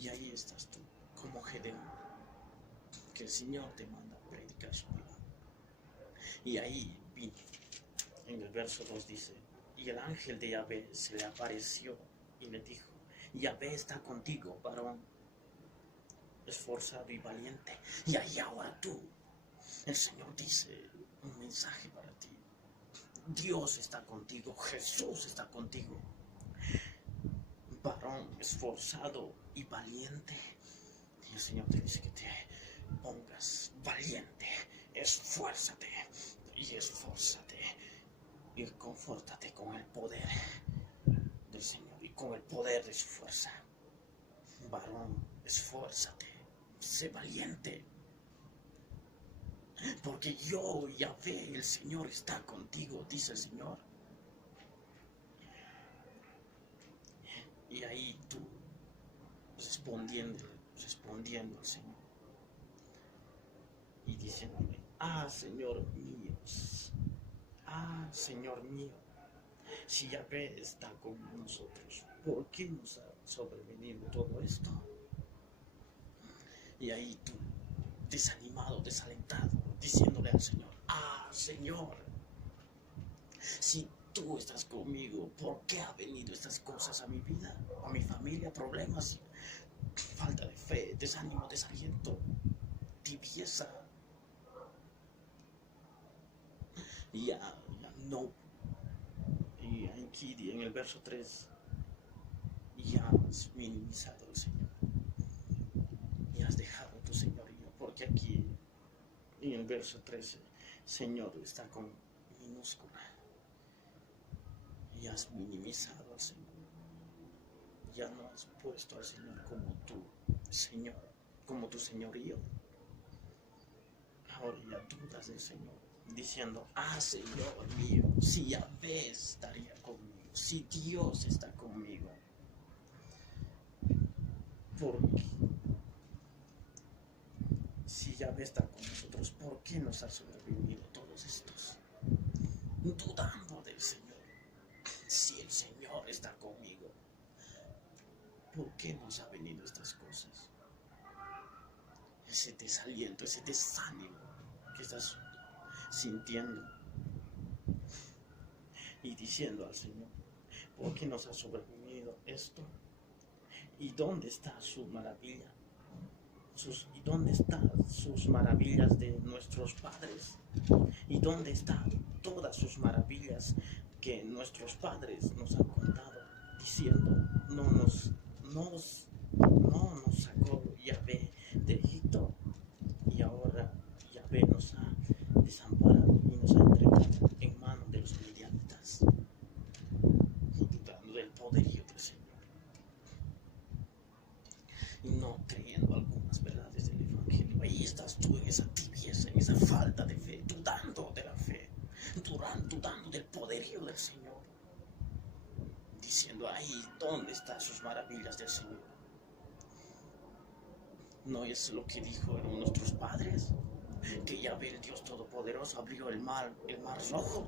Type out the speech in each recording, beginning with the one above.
Y ahí estás tú, como Gedeón, que el Señor te manda a predicar su palabra. Y ahí vino, en el verso 2 dice, y el ángel de Yahvé se le apareció y le dijo, Yahvé está contigo, varón esforzado y valiente. Y ahí ahora tú, el Señor dice un mensaje para ti. Dios está contigo, Jesús está contigo, varón esforzado y valiente. Y el Señor te dice que te pongas valiente, esfuérzate y esfórzate y confórtate con el poder del Señor y con el poder de su fuerza. Varón, esfuérzate, sé valiente, porque yo, Yahvé, el Señor está contigo, dice el Señor. Y ahí tú, respondiendo al Señor y diciéndole, Señor mío, Señor mío, si Yahvé está con nosotros, ¿por qué nos ha sobrevenido todo esto? Y ahí tú, desanimado, desalentado, diciéndole al Señor, Señor, si tú estás conmigo, ¿por qué han venido estas cosas a mi vida, a mi familia, problemas, falta de fe, desánimo, desaliento, tibieza? Y ya no. Y aquí en el verso 3, ya has minimizado al Señor y has dejado tu señorío, porque aquí en el verso 13, Señor está con minúscula. Y has minimizado al Señor. Ya no has puesto al Señor como tu Señor, como tu señorío. Ahora ya dudas del Señor, diciendo, Señor mío, si Yahvé estaría conmigo, si Dios está conmigo, porque si Yahvé está con nosotros, ¿por qué nos ha sobrevivido todos estos? Dudando del Señor. Si el Señor está conmigo, ¿por qué nos ha venido estas cosas? Ese desaliento, ese desánimo que estás sintiendo y diciendo al Señor, ¿por qué nos ha sobrevenido esto? ¿Y dónde está su maravilla? ¿Y dónde están sus maravillas de nuestros padres? ¿Y dónde están todas sus maravillas que nuestros padres nos han contado, diciendo, no nos sacó Yahvé de Egipto, y ahora Yahvé nos ha desamparado y nos ha entregado en manos de los medianitas, dudando del poderío del Señor y no creyendo algunas verdades del Evangelio? Ahí estás tú en esa tibieza, en esa falta de fe, dudando de la fe, dudando del poderío del Señor, diciendo, ahí, ¿dónde están sus maravillas del Señor? ¿No es lo que dijeron nuestros padres? Que Yahvé, el Dios Todopoderoso, abrió el mar Rojo,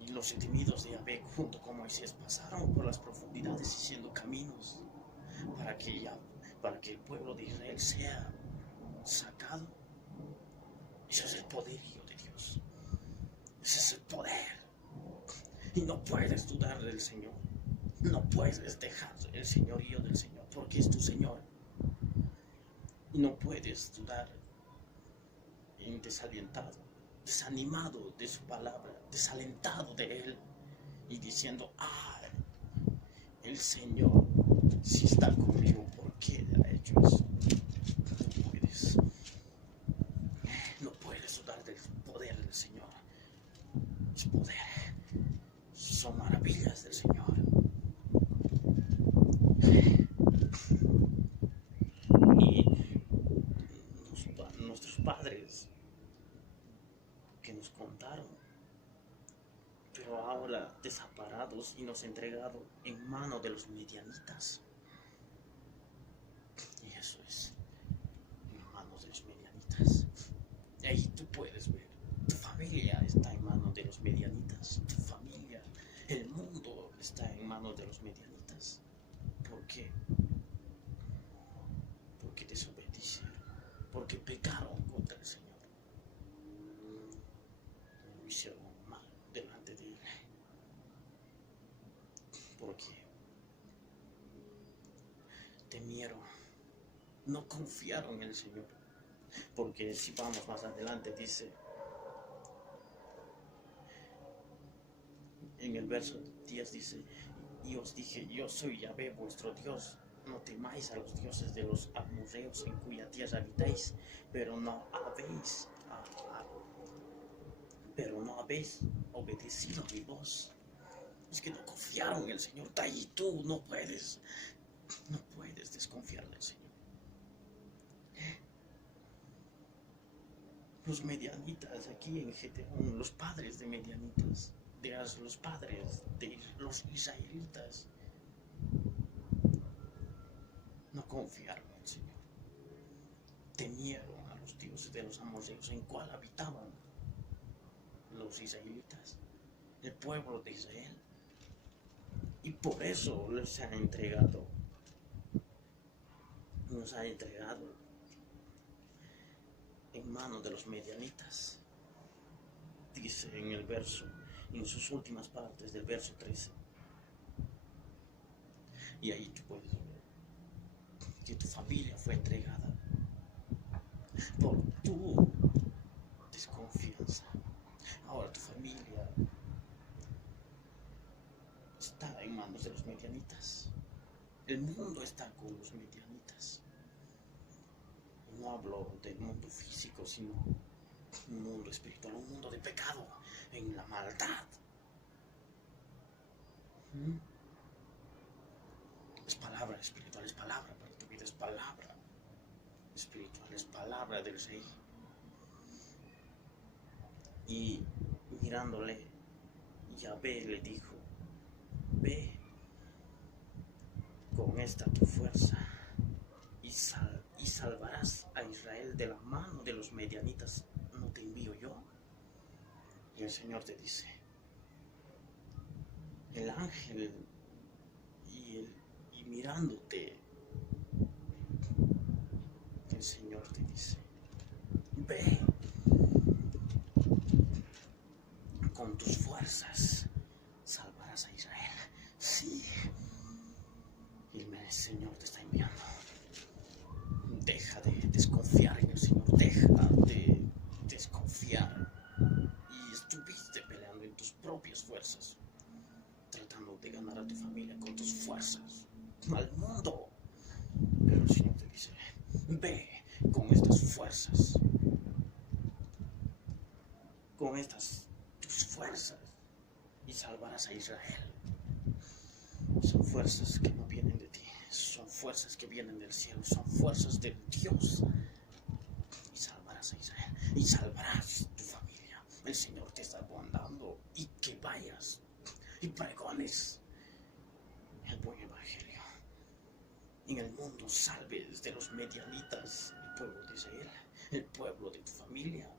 y los redimidos de Yahvé junto con Moisés pasaron por las profundidades haciendo caminos para que el pueblo de Israel sea sacado. Ese es el poderío de Dios, ese es el poder. Y no puedes dudar del Señor, no puedes dejar el señorío del Señor, porque es tu Señor. Y no puedes dudar en desalientado, desanimado de su palabra, desalentado de Él, y diciendo, el Señor, si está conmigo, ¿por qué le ha hecho eso? No puedes dudar del poder del Señor. Es poder, son maravillas del Señor. Y nuestros padres que nos contaron, pero ahora desamparados y nos entregados en manos de los medianitas. Y eso es, en manos de los medianitas. Y ahí tú puedes ver, tu familia está en manos de los medianitas, tu familia, el mundo está en manos de los medianitas. ¿Por qué? porque pecaron contra el Señor. Lo hicieron mal delante de Él, porque temieron, no confiaron en el Señor. Porque si vamos más adelante, dice en el verso 10, dice: y os dije, yo soy Yahvé vuestro Dios, no temáis a los dioses de los amorreos en cuya tierra habitáis, pero no habéis obedecido a mi voz. Es que no confiaron en el Señor. Y tú no puedes desconfiar del Señor. Los medianitas aquí en Gedeón, los padres de medianitas, los padres de los israelitas, no confiaron en el Señor. Temieron a los dioses de los amorreos en cual habitaban los israelitas, el pueblo de Israel. Y por eso nos ha entregado en manos de los medianitas. Dice en sus últimas partes del verso 13. Y ahí tú puedes ver que tu familia fue entregada por tu desconfianza. Ahora tu familia está en manos de los medianitas. El mundo está con los medianitas. No hablo del mundo físico, sino un mundo espiritual, un mundo de pecado, en la maldad. Es palabra espiritual, es palabra para tu vida, es palabra espiritual, es palabra del Rey. Y mirándole, Yahvé le dijo: ve con esta tu fuerza y salvarás a Israel de la mano de los medianitas. ¿No te envío yo? Y el Señor te dice, el ángel y mirándote, el Señor te dice: ve con tus fuerzas, salvarás a Israel. Sí, y el Señor te está enviando. Deja de desconfiar en el Señor, deja de desconfiar. Y estuviste peleando en tus propias fuerzas, tratando de ganar a tu familia con tus fuerzas, al mundo. Pero el Señor te dice: ve con estas fuerzas, con estas tus fuerzas, y salvarás a Israel. Son fuerzas que no vienen de ti, son fuerzas que vienen del cielo, son fuerzas del Dios. Y salvarás a Israel, y salvarás tu familia. El Señor te está mandando y que vayas y pregones el buen evangelio en el mundo. Salves de los medianitas el pueblo de Israel, el pueblo de tu familia,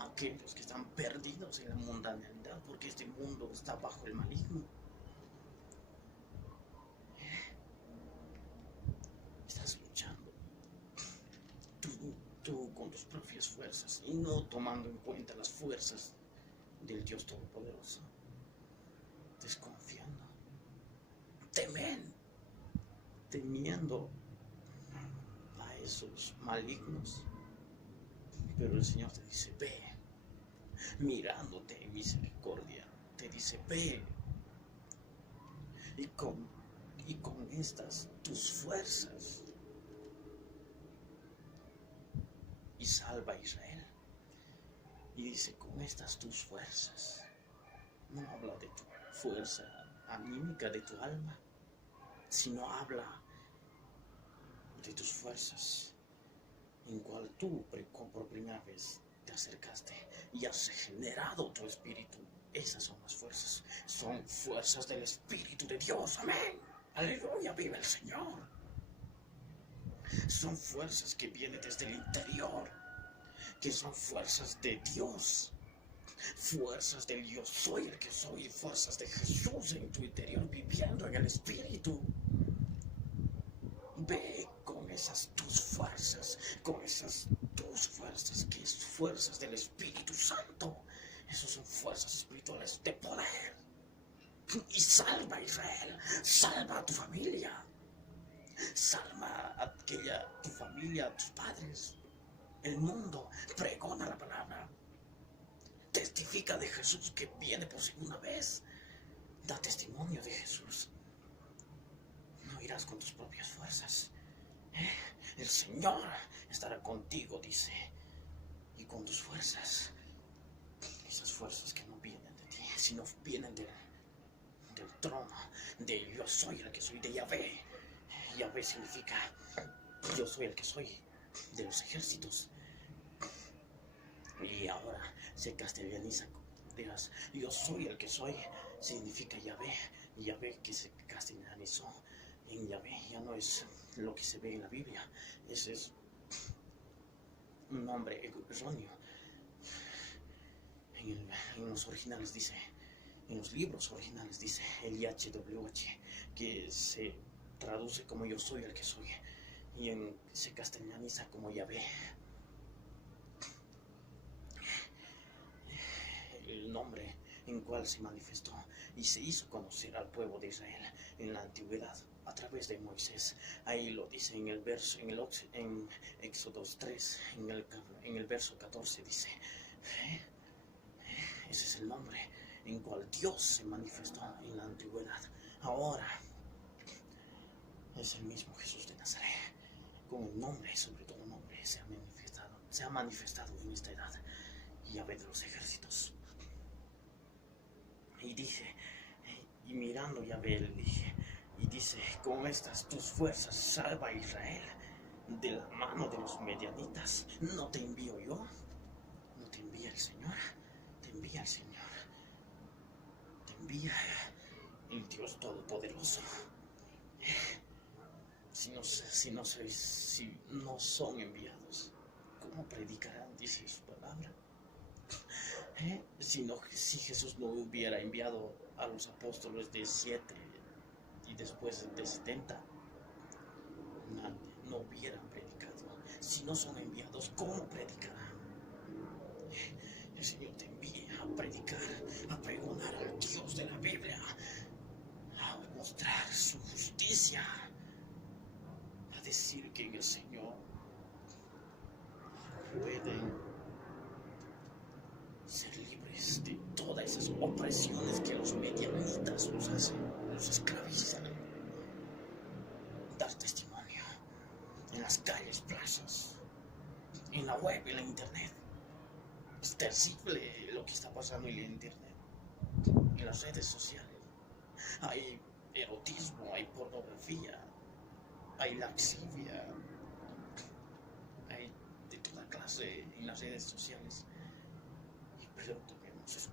aquellos que están perdidos en la mundanalidad, porque este mundo está bajo el maligno. Estás luchando tú con tus propias fuerzas y no tomando en cuenta las fuerzas del Dios Todopoderoso, desconfiando, temiendo a esos malignos. Pero el Señor te dice: ve, mirándote en misericordia, te dice: ve, y con estas tus fuerzas, y salva a Israel. Y dice: con estas tus fuerzas. No habla de tu fuerza anímica de tu alma, sino habla de tus fuerzas, en cual tú por primera vez te acercaste y has generado tu espíritu. Esas son las fuerzas, son fuerzas del Espíritu de Dios. Amén, aleluya, vive el Señor. Son fuerzas que vienen desde el interior, que son fuerzas de Dios, fuerzas del yo soy el que soy, fuerzas de Jesús en tu interior, viviendo en el Espíritu. Ve con esas tus fuerzas fuerzas del Espíritu Santo. Esas son fuerzas espirituales de poder. Y salva a Israel, salva a tu familia, salva a tu familia, a tus padres, el mundo. Pregona la palabra, testifica de Jesús que viene por segunda vez. Da testimonio de Jesús. No irás con tus propias fuerzas. El Señor estará contigo, dice, y con tus fuerzas. Esas fuerzas que no vienen de ti, sino vienen del trono, de yo soy el que soy, de Yahvé. Yahvé significa yo soy el que soy, de los ejércitos. Y ahora se castellaniza, dirás, yo soy el que soy, significa Yahvé. Yahvé que se castellanizó en Yahvé ya no es lo que se ve en la Biblia. Ese es un nombre erróneo. En los originales dice, en los libros originales dice el YHWH, que se traduce como yo soy el que soy, y se castellaniza como Yahvé. El nombre en cual se manifestó y se hizo conocer al pueblo de Israel en la antigüedad a través de Moisés. Ahí lo dice en el verso, en Éxodo 3, en el verso 14 dice, ese es el nombre en cual Dios se manifestó en la antigüedad. Ahora es el mismo Jesús de Nazaret, con el nombre, sobre todo nombre, se ha manifestado en esta edad, Yahvé de los ejércitos. Y dice, y mirando Yahvé le dije, y dice, con estas tus fuerzas salva a Israel de la mano de los medianitas. ¿No te envío yo? ¿No te envía el Señor? Te envía el Señor. Te envía el Dios Todopoderoso. Si no son enviados, ¿cómo predicarán? Dice su palabra. Si Jesús no hubiera enviado a los apóstoles de 7 y después de 70, no hubieran predicado. Si no son enviados, ¿cómo predicarán? El Señor te envía a predicar, a pregonar al Dios de la Biblia, a mostrar su justicia, a decir que en el Señor pueden ser libres de todas esas opresiones que los medianitas los hacen, los esclavizan. Dar testimonio en las calles, plazas, en la web, en la internet. Es terrible lo que está pasando en la internet, en las redes sociales. Hay erotismo, hay pornografía, hay laxivia, hay de toda clase en las redes sociales. Pero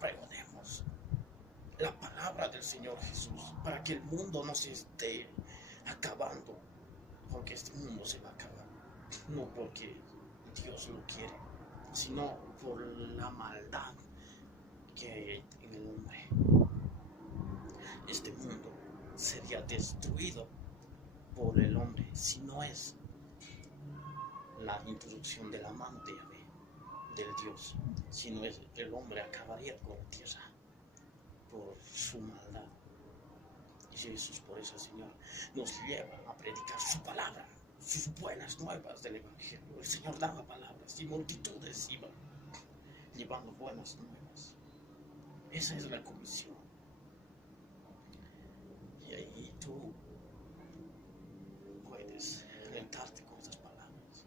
pregonemos la palabra del Señor Jesús para que el mundo no se esté acabando, porque este mundo se va a acabar, no porque Dios lo quiere, sino por la maldad que hay en el hombre. Este mundo sería destruido por el hombre si no es la introducción de la mano de Yahvé, del Dios. Si no es, el hombre acabaría con la tierra por su maldad. Y Jesús, por eso el Señor nos lleva a predicar su palabra, sus buenas nuevas del Evangelio. El Señor daba palabras y multitudes iban llevando buenas nuevas. Esa es la comisión. Y ahí tú puedes alentarte con estas palabras.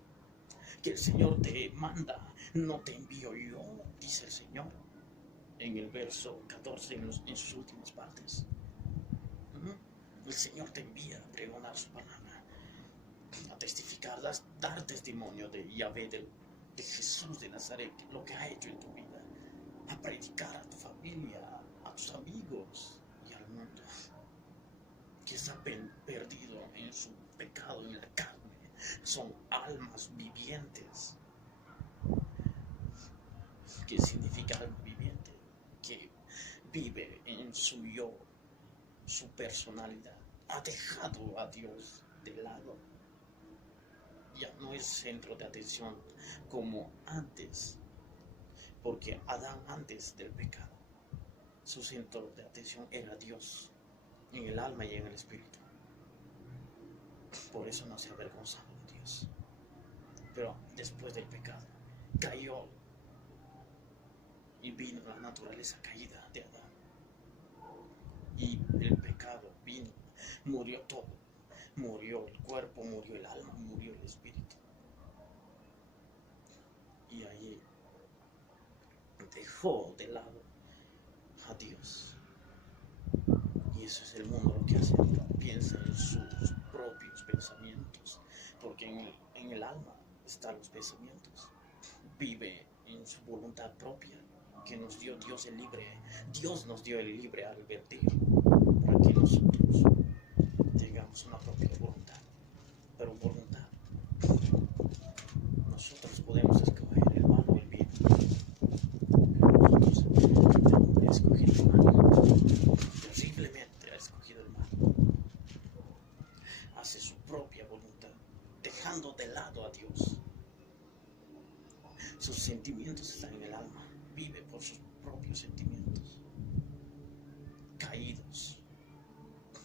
Que el Señor te manda, no te envío yo, dice el Señor en el verso 14, en sus últimas partes. El Señor te envía a pregonar su palabra, a testificar, dar testimonio de Yahvé, de Jesús de Nazaret, lo que ha hecho en tu vida, a predicar a tu familia, a tus amigos y al mundo que está perdido en su pecado, en la carne. Son almas vivientes. ¿Qué significa alma viviente? Que vive en su yo, su personalidad. Ha dejado a Dios de lado. Ya no es centro de atención como antes. Porque Adán, antes del pecado, su centro de atención era Dios, en el alma y en el espíritu. Por eso no se avergonzaba de Dios. Pero después del pecado, cayó y vino la naturaleza caída de Adán. Y el pecado vino, murió todo. Murió el cuerpo, murió el alma, murió el espíritu. Y ahí dejó de lado a Dios. Y eso es el mundo lo que hace. Piensa en sus propios pensamientos. Porque en el alma están los pensamientos. Vive en su voluntad propia que nos dio Dios el libre. Dios nos dio el libre albedrío para que nosotros tengamos una propia voluntad. Pero voluntad, nosotros podemos escoger el mal o el bien. Nosotros hemos escogido el mal. Terriblemente ha escogido el mal. Hace su propia voluntad, dejando de lado a Dios. Sus sentimientos están en el alma. Vive por sus propios sentimientos. Caídos.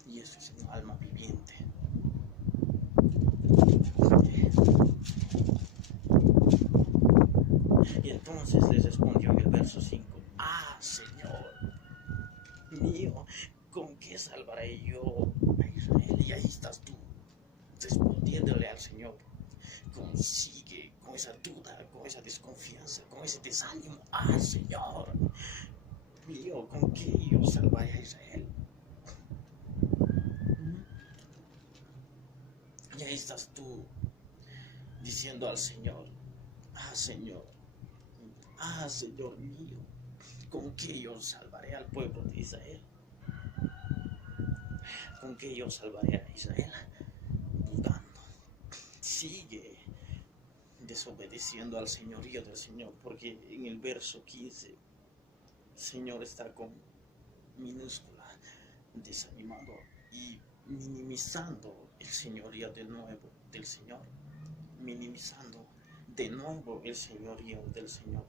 Y eso es un alma viviente. Y entonces les respondió en el verso 5: Ah, Señor mío, ¿con qué salvaré yo a Israel? Y ahí estás tú, respondiéndole al Señor. Consigue con esa duda, con esa desconfianza, con ese desánimo. Ah, Señor mío, ¿con qué yo salvaré a Israel? Y ahí estás tú, diciendo al Señor: Ah, Señor mío, ¿con qué yo salvaré al pueblo de Israel? ¿Con qué yo salvaré a Israel? Dudando. Sigue desobedeciendo al señorío del Señor, porque en el verso 15, Señor está con minúscula, desanimando y minimizando el señorío de nuevo del Señor, minimizando de nuevo el señorío del Señor.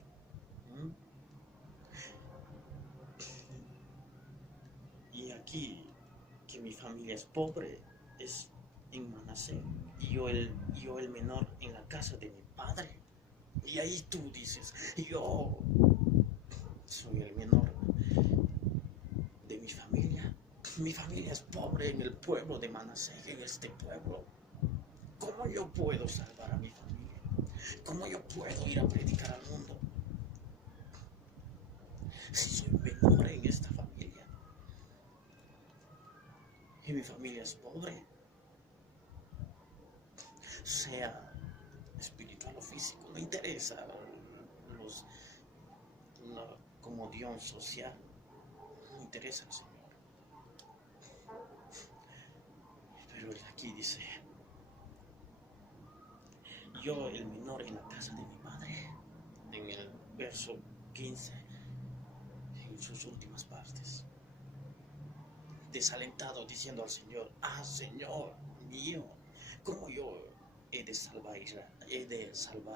Y aquí, que mi familia es pobre, es en Manasés, y yo el menor en la casa de mi padre. Y ahí tú dices: yo soy el menor de mi familia. Mi familia es pobre en el pueblo de Manasés, en este pueblo. ¿Cómo yo puedo salvar a mi familia? ¿Cómo yo puedo ir a predicar al mundo si soy menor en esta familia? Y mi familia es pobre, sea espiritual o físico, no interesa la comodión social, no interesa al Señor. Pero aquí dice: yo el menor en la casa de mi padre. En el verso 15, en sus últimas partes, desalentado, diciendo al Señor: Ah, Señor mío, ¿cómo yo he de salvar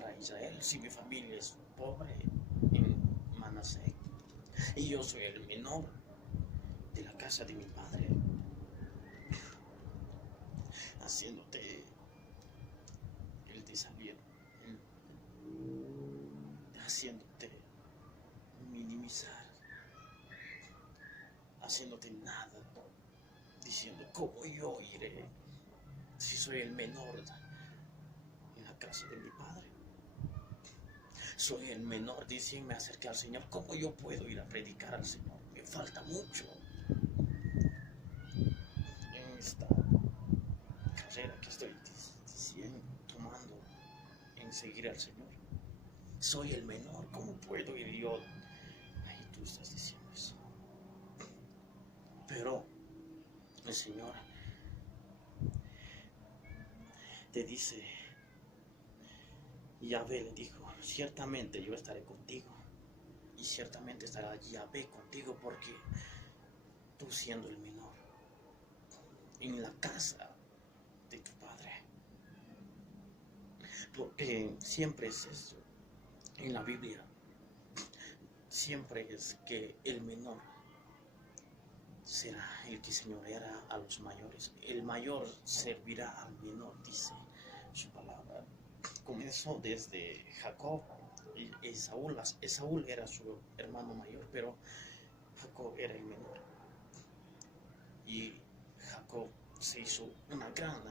a Israel si mi familia es pobre en Manasés y yo soy el menor de la casa de mi padre? Haciéndote el desaliento, haciéndote minimizar, haciéndote nada, diciendo: ¿cómo yo iré si soy el menor en la casa de mi padre? Soy el menor, dice, y me acerqué al Señor. ¿Cómo yo puedo ir a predicar al Señor? Me falta mucho en esta carrera que estoy tomando en seguir al Señor. Soy el menor, ¿cómo puedo ir yo? Ahí tú estás diciendo eso. Pero el Señor te dice, Yahvé le dijo: ciertamente yo estaré contigo, y ciertamente estará Yahvé contigo, porque tú, siendo el menor en la casa de tu padre, porque siempre es eso en la Biblia. siempre es que el menor será el que señoreará a los mayores. El mayor servirá al menor, dice su palabra. Comenzó desde Jacob y Esaú. Esaú era su hermano mayor, pero Jacob era el menor. Y Jacob se hizo una gran